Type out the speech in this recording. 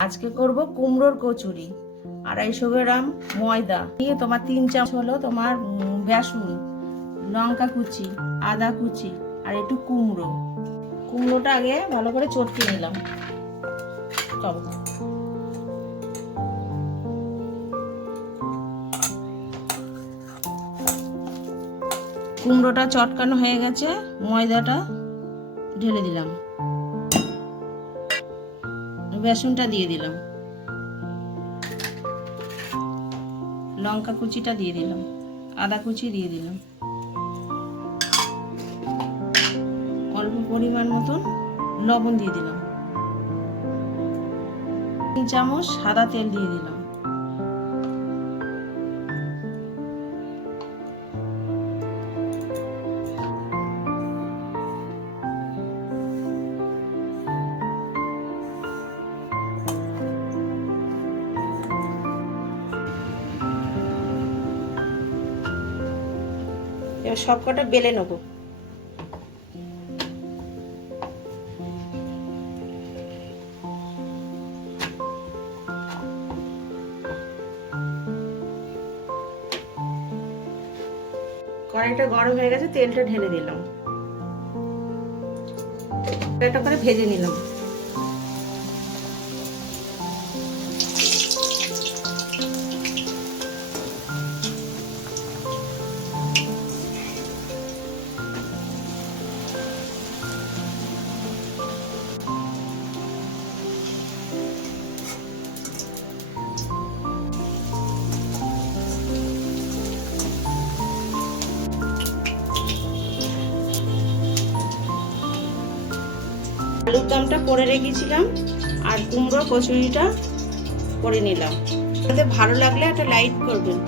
আজকে করব কুমড়োর কচুরি। 250 গ্রাম ময়দা নিয়ে তোমার 3 চামচ হলো তোমার বেসন, লঙ্কা কুচি, আদা কুচি আর একটু কুমড়োটা আগে ভালো করে চটকে নিলাম। চলো কুমড়োটা চটকানো হয়ে গেছে, ময়দাটা ঢেলে দিলাম, বেসনটা দিয়ে দিলাম, লঙ্কা কুচিটা দিয়ে দিলাম, আদা কুচি দিয়ে দিলাম, অল্প পরিমাণ মতন লবণ দিয়ে দিলাম, 3 চামচ সাদা তেল দিয়ে দিলাম। এবার সবকটা বেলে নেবো। কড়াইটা গরম হয়ে গেছে, তেলটা ঢেলে দিলাম, এটা করে ভেজে নিলাম। আলুর দমটা করে রেখেছিলাম আর কুমড়োর কচুরিটা করে নিলাম। ভালো লাগলে একটা লাইক করবেন।